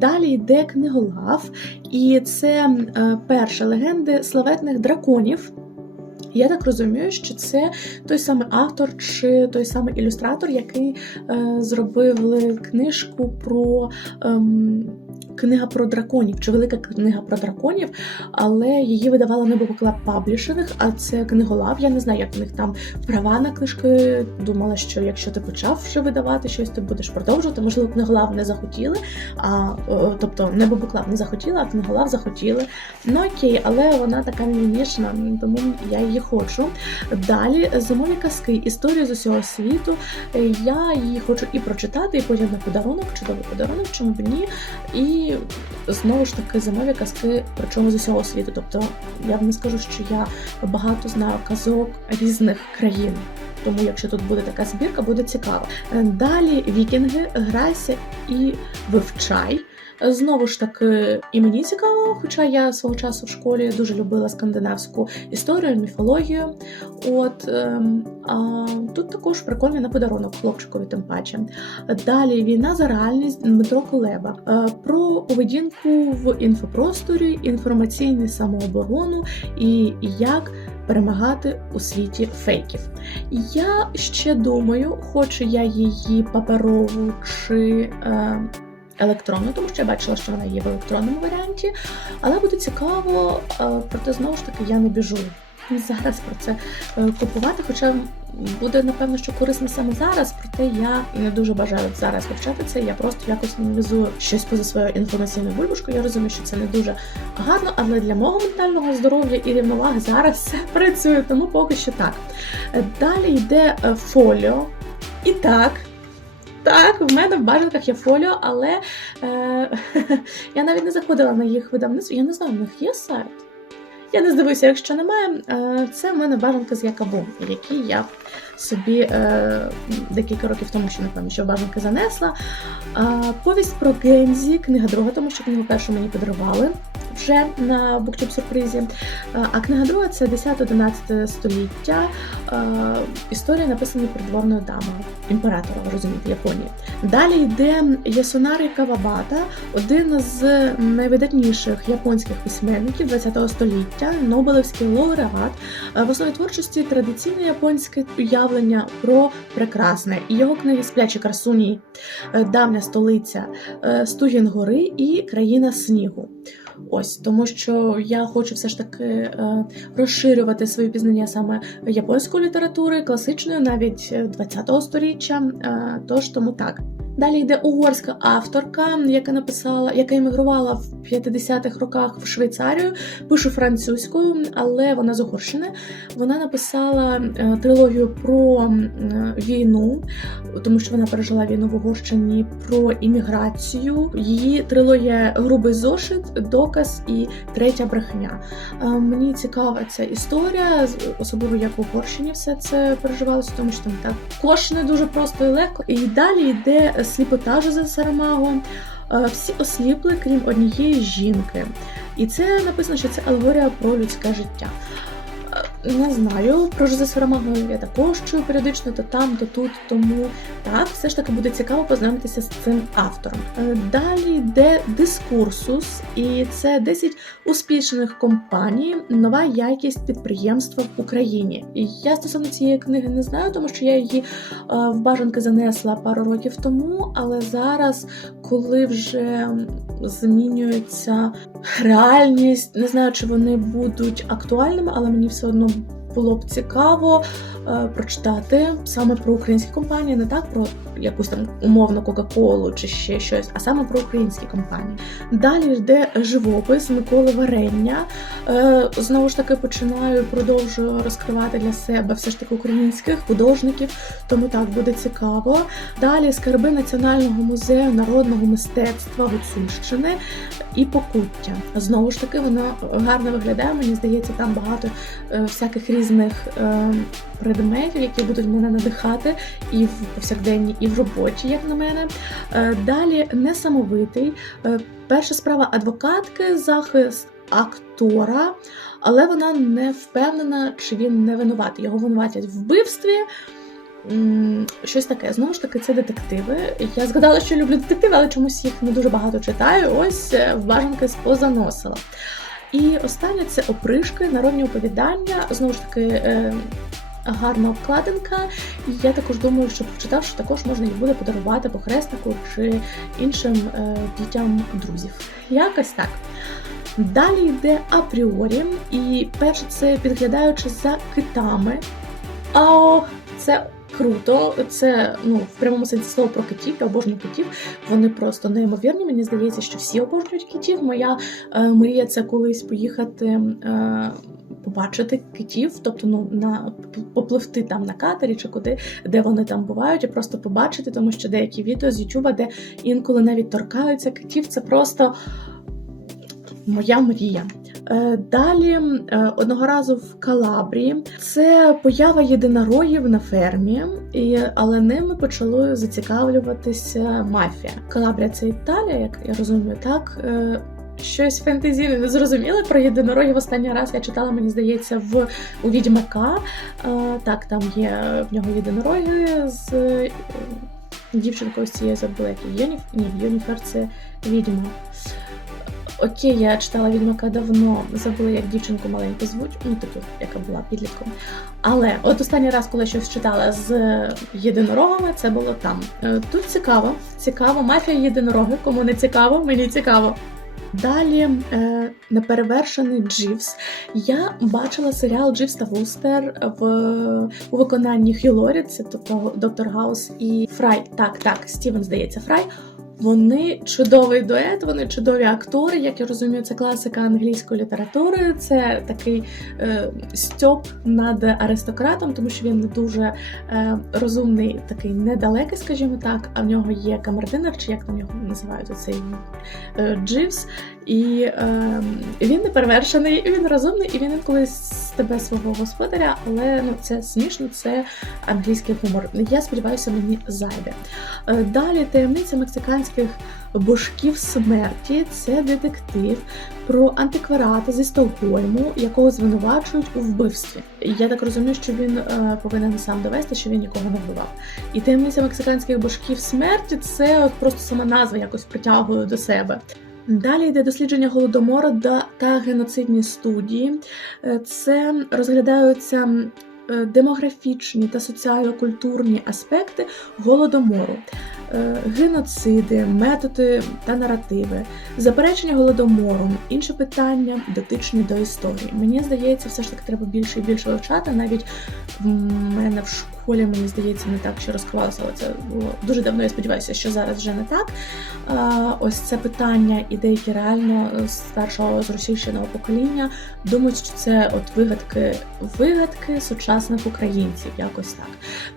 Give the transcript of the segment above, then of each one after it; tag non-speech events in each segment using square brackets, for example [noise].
Далі йде книголав, і це е, перша легенди славетних драконів. Я так розумію, що це той самий автор чи той самий ілюстратор, який е, зробив книжку про ем, книга про драконів, чи велика книга про драконів, але її видавала Небобоклаб Паблішинг, а це книголав. Я не знаю, як в них там права на книжки. Думала, що якщо ти почав вже видавати щось, ти будеш продовжувати. Можливо, книголав не захотіли, а тобто Небобоклаб не захотіла, а книголав захотіли. Ну окей, але вона така мімішна, тому я її хочу. Далі зимові казки, історії з усього світу. Я її хочу і прочитати, і потім на подарунок, чудовий подарунок, чому б ні. І знову ж таки зимові казки, причому з усього світу. Тобто я вам не скажу, що я багато знаю казок різних країн. Тому, якщо тут буде така збірка, буде цікаво. Далі вікінги, грайся і вивчай. Знову ж таки, і мені цікаво, хоча я свого часу в школі дуже любила скандинавську історію, міфологію. От ем, а тут також прикольний на подарунок хлопчикові, тим паче. Далі війна за реальність Дмитро Кулеба е, про поведінку в інфопросторі, інформаційну самооборону і як. Перемагати у світі фейків. Я ще думаю, хочу я її паперову чи е, електронну, тому що я бачила, що вона є в електронному варіанті. Але буде цікаво, е, проте знову ж таки я не біжу [laughs] зараз про це е, купувати. Хоча буде напевно, що корисно саме зараз, проте я не дуже бажаю зараз вивчати це. Я просто якось аналізую щось поза своєю інформаційною бульбашкою. Я розумію, що це не дуже гарно, але для мого ментального здоров'я і рівноваги зараз [laughs] все працює, тому поки що так. Е, далі йде фоліо. І так. Так, в мене в бажанках є фоліо, але е, [laughs] я навіть не заходила на їх видавництво. Я не знаю, в них є сайт. Я не здивуюся, якщо немає. Е, це в мене бажанка з Якабу, які я собі е, декілька років тому, що напевно, що бажанки занесла. Е, повість про Гензі, книга друга, тому що книгу першу мені подарували вже на буктюб сюрпризі. Е, а книга друга це 10-11 століття. Е, історія написана придворною дамою, імператора, ви розумієте, Японії. Далі йде Ясунарі Кавабата, один з найвидатніших японських письменників ХХ століття, Нобелевський лауреат. В основі творчості традиційне японське уявлення про прекрасне. І його книги Сплячі красуні, давня столиця Стугін гори і країна снігу. Ось тому, що я хочу все ж таки е, розширювати свої пізнання саме японської літератури, класичної, навіть 20-го сторіччя. Е, тож тому так. Далі йде угорська авторка, яка написала, яка емігрувала в 50-х роках в Швейцарію, пише французькою, але вона з Угорщини. Вона написала е, трилогію про е, війну, тому що вона пережила війну в Угорщині про імміграцію. Її трилогія Грубий зошит, доказ і третя брехня. Е, мені цікава ця історія, особливо як в Угорщині все це переживалося, тому що там також не дуже просто і легко. І далі йде сліпота за Сарамаго. Всі осліпли, крім однієї жінки. І це написано, що це алегорія про людське життя. Не знаю, про Жозе Сарамаго я також чую періодично то там, то тут, тому так, все ж таки буде цікаво познайомитися з цим автором. Е, далі йде дискурсус, і це 10 успішних компаній, нова якість підприємства в Україні. І я стосовно цієї книги не знаю, тому що я її е, в бажанки занесла пару років тому, але зараз, коли вже змінюється реальність, не знаю, чи вони будуть актуальними, але мені все одно було б цікаво прочитати саме про українські компанії, не так про якусь там умовну Кока-Колу чи ще щось, а саме про українські компанії. Далі йде живопис Миколи Варення. Е, знову ж таки починаю продовжую розкривати для себе все ж таки українських художників, тому так буде цікаво. Далі скарби Національного музею народного мистецтва Гуцульщини і Покуття. Знову ж таки, воно гарно виглядає. Мені здається, там багато е, всяких різних е, предметів, які будуть мене надихати і в повсякденній, і в роботі, як на мене. Е, далі несамовитий. Е, перша справа адвокатки, захист актора, але вона не впевнена, чи він не винуватий. Його винуватять в вбивстві. щось таке. Знову ж таки, це детективи. Я згадала, що люблю детективи, але чомусь їх не дуже багато читаю. Ось е, в бажанки позаносила. І останнє це опришки, народні оповідання. Знову ж таки. Гарна обкладинка, і я також думаю, що прочитавши, також можна їх буде подарувати похреснику чи іншим е, дітям друзів. Якось так. Далі йде апріорі, і перше це підглядаючи за китами. А це круто. Це ну в прямому сенсі слова про китів, я обожнюю китів. Вони просто неймовірні. Мені здається, що всі обожнюють китів. Моя е, мрія це колись поїхати. Е, Побачити китів, тобто ну на попливти там на катері чи куди, де вони там бувають, і просто побачити, тому що деякі відео з Ютуба, де інколи навіть торкаються китів, це просто моя мрія. Е, Далі е, одного разу в Калабрії це поява єдинорогів на фермі, і, але ними почало зацікавлюватися мафія. Калабрія це Італія, як я розумію, так. Щось фентезійне не зрозуміле про єдинорогів. Останній раз я читала, мені здається, в у відьмака. Е, так, там є в нього єдинороги з е, дівчинкою з цією забула, як її. Єніф... Ні, Єніфер це відьма. Окей, я читала відьмака давно, забула, як дівчинку маленьку звуть, ну таку, яка була підлітком. Але от останній раз, коли щось читала з єдинорогами, це було там. Е, Тут цікаво, цікаво, мафія єдинороги, кому не цікаво, мені цікаво. Далі е, неперевершений Дживс. Я бачила серіал Дживс та Вустер в у виконанні Хью це тобто Доктор Гаус і Фрай. Так, так, Стівен здається, Фрай. Вони чудовий дует, вони чудові актори. Як я розумію, це класика англійської літератури. Це такий е, стьоп над аристократом, тому що він не дуже е, розумний, такий недалекий, скажімо так. А в нього є камердинер, чи як там його називають оцей е, Дживс. І е, він не перевершений, він розумний, і він з тебе свого господаря, але ну це смішно, це англійський гумор. Я сподіваюся, мені зайде. Е, далі таємниця мексиканських божків смерті це детектив про антикварата зі Стокгольму, якого звинувачують у вбивстві. Я так розумію, що він е, повинен сам довести, що він нікого не вбивав. І таємниця мексиканських божків смерті це от просто сама назва якось притягує до себе. Далі йде дослідження голодомору та геноцидні студії. Е, це розглядаються е, демографічні та соціально-культурні аспекти голодомору, е, геноциди, методи та наративи, заперечення голодомору, інші питання дотичні до історії. Мені здається, все ж таки треба більше і більше вивчати. Навіть в мене в школі, мені здається, не так ще розкривалося, це дуже давно. Я сподіваюся, що зараз вже не так. Ось це питання, і деякі реально з старшого зросійщеного покоління думають, що це от вигадки, вигадки сучасних українців, якось так.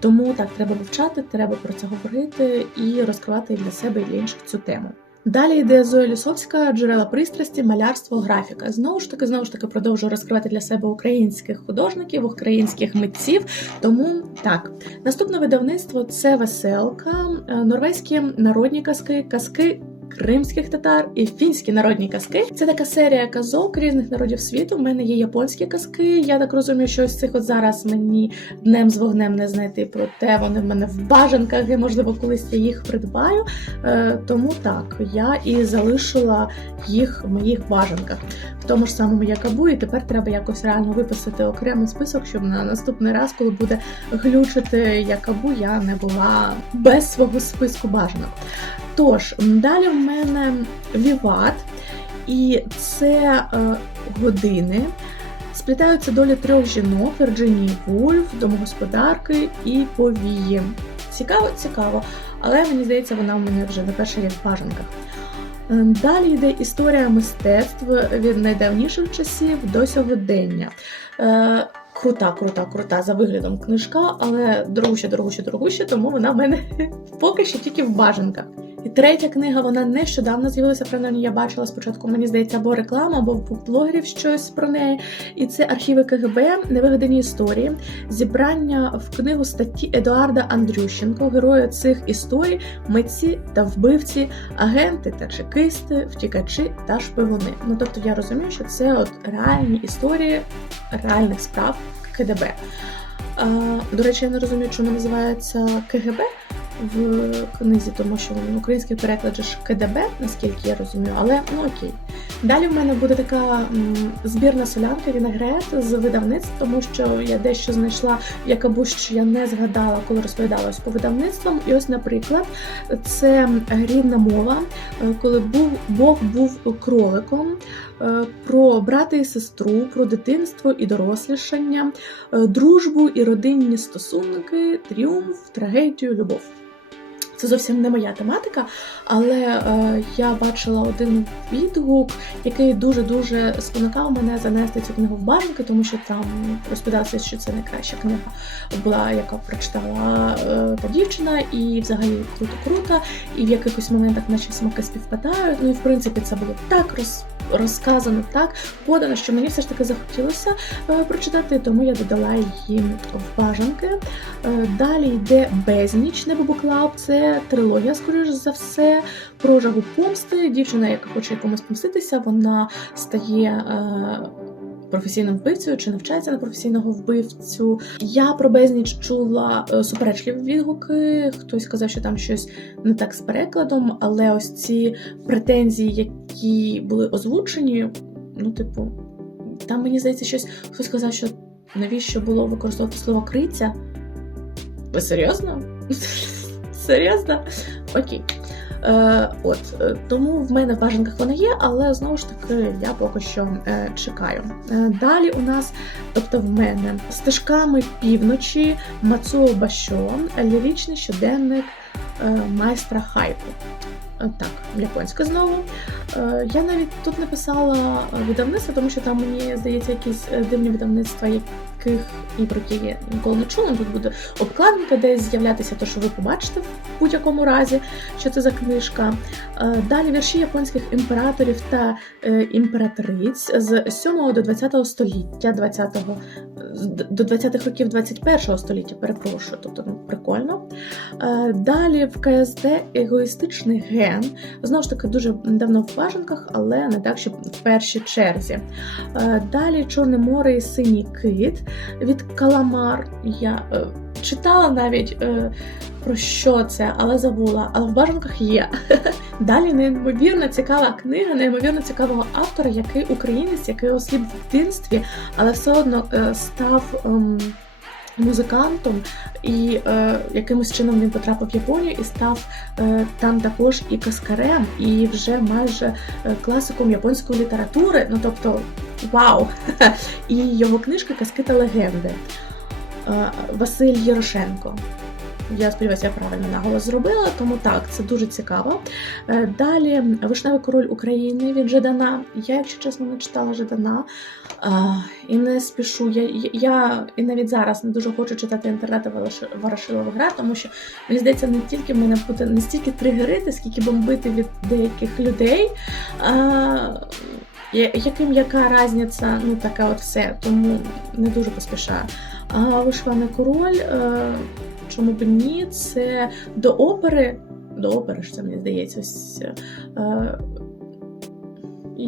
Тому так треба вивчати, треба про це говорити і розкривати для себе і для інших цю тему. Далі йде Зоя Лісовська, джерела пристрасті, малярство, графіка. Знову ж таки, знову ж таки продовжую розкривати для себе українських художників, українських митців. Тому так, наступне видавництво це веселка, норвезькі народні казки, казки кримських татар і фінські народні казки. Це така серія казок різних народів світу. У мене є японські казки. Я так розумію, що ось цих от зараз мені днем з вогнем не знайти, проте вони в мене в бажанках, і можливо, колись я їх придбаю. Е, тому так, я і залишила їх в моїх бажанках. В тому ж самому якабу, і тепер треба якось реально виписати окремий список, щоб на наступний раз, коли буде глючити якабу, я не була без свого списку бажанок. Тож, далі в мене Віват, і це е, години. Сплітаються долі трьох жінок: Вірджинії Вульф, домогосподарки і повії. Цікаво, цікаво, але мені здається, вона в мене вже не перша як в. Е, далі йде історія мистецтв від найдавніших часів до сьогодення. Е, Крута, крута, крута за виглядом книжка, але дорогуща, дорогуща, дорогуща, тому вона в мене [laughs] поки що тільки в бажанках. І третя книга, вона нещодавно з'явилася, принаймні я бачила спочатку, мені здається, або реклама, або в блогерів щось про неї. І це архіви КГБ, невигадані історії, зібрання в книгу статті Едуарда Андрющенко, героя цих історій, митці та вбивці, агенти та чекисти, втікачі та шпигуни. Ну тобто я розумію, що це от реальні історії реальних справ КДБ. До речі, я не розумію, чому називається КГБ в книзі, тому що український переклад же ж КДБ, наскільки я розумію, але ну окей. Далі в мене буде така збірна солянка вінегрет з видавництв, тому що я дещо знайшла якабу, що я не згадала, коли розповідала ось по видавництвам. І ось, наприклад, це рідна мова, е, коли був Бог був кроликом, е, про брата і сестру, про дитинство і дорослішання, е, дружбу і родинні стосунки, тріумф, трагедію, любов. Це зовсім не моя тематика, але е, я бачила один відгук, який дуже-дуже спонукав мене занести цю книгу в бажанки, тому що там розповідалося, що це найкраща книга була, яка прочитала е, та дівчина, і взагалі круто-круто, і в якихось моментах наші смаки співпадають. Ну і в принципі це було так роз, розказано, так подано, що мені все ж таки захотілося е, прочитати, тому я додала її в бажанки. Е, Далі йде безніч Небобоклав. Це трилогія, скоріш за все, про жагу помсти. Дівчина, яка хоче комусь помститися, вона стає. е, Професійним вбивцею чи навчається на професійного вбивцю. Я про безніч чула е, суперечливі відгуки. Хтось сказав, що там щось не так з перекладом, але ось ці претензії, які були озвучені, ну, типу, там мені здається, щось хтось сказав, що навіщо було використовувати слово криця. Ви серйозно? Серйозно? Окей. Е, от, е, тому в мене в бажанках вона є, але знову ж таки я поки що е, чекаю. Е, далі у нас, тобто в мене стежками півночі Мацуо Башо, ліричний щоденник е, майстра хайпу. Е, Так, японська знову. Е, Я навіть тут написала видавництво, тому що там мені здається якісь дивні видавництва, яких і про які я ніколи не чула. Тут буде обкладинка, де з'являтися те, що ви побачите в будь-якому разі, що це за книжка. Е, Далі вірші японських імператорів та е, імператриць з 7 до 20 століття, 20-го, до 20-х років 21 століття, перепрошую, тобто ну, прикольно. Е, Далі в КСД егоїстичний ген. Знову ж таки, дуже давно в бажанках, але не так, щоб в першій черзі. Далі Чорне море і синій кит від Каламар. Я е, читала навіть е, про що це, але забула. Але в бажанках є. [laughs] Далі неймовірно цікава книга, неймовірно цікавого автора, який українець, який осліп в дитинстві, але все одно е, став. ем, Музикантом, і е, якимось чином він потрапив в Японію і став е, там також і каскарем, і вже майже е, класиком японської літератури. Ну тобто, вау! [laughs] І його книжка Казки та легенди. Е, Василь Ярошенко. Я сподіваюся, я правильно наголос зробила, тому так, це дуже цікаво. Е, Далі Вишневий король України від Жадана. Я, якщо чесно, не читала Жадана і не спішу. Я, я- і навіть зараз не дуже хочу читати інтернету Ворошилова гра, тому що мені здається, не тільки мене буде не стільки тригерити, скільки бомбити від деяких людей. А, яким яка різниця, ну таке от все, тому не дуже поспішаю. А вишиваний король, е, чому б ні, це до опери. До опери ж це мені здається. Ось, е,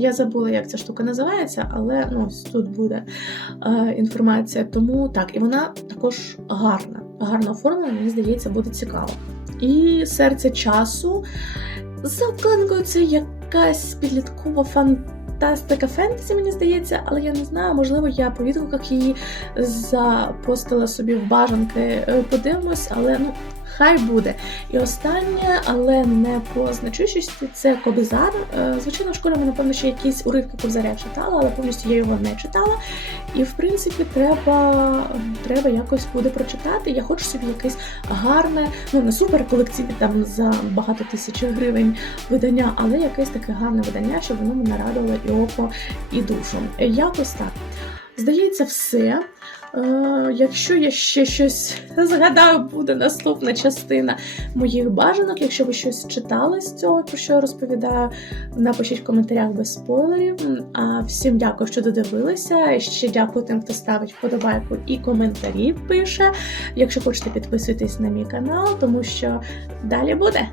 я забула, як ця штука називається, але ну, тут буде е, інформація. Тому так, і вона також гарна. Гарно оформлена, мені здається, буде цікаво. І серце часу. За обкладинкою це якась підліткова фантастика фентезі, мені здається, але я не знаю, можливо, я по відгуках її запостила собі в бажанки. Е, Подивимось, але ну. Хай буде. І останнє, але не по значущості, це Кобизар. Е, Звичайно, в школі ми, напевно, ще якісь уривки Кобзаря читала, але повністю я його не читала. І, в принципі, треба, треба якось буде прочитати. Я хочу собі якесь гарне, ну не супер колекційне там за багато тисяч гривень видання, але якесь таке гарне видання, щоб воно мене радувало і око, і душу. Е, Якось так. Здається, все. Е, якщо я ще щось [laughs] згадаю, буде наступна частина моїх бажанок. Якщо ви щось читали з цього, про що я розповідаю, напишіть в коментарях без спойлерів. А всім дякую, що додивилися. Ще дякую тим, хто ставить вподобайку і коментарі пише. Якщо хочете, підписуйтесь на мій канал, тому що далі буде.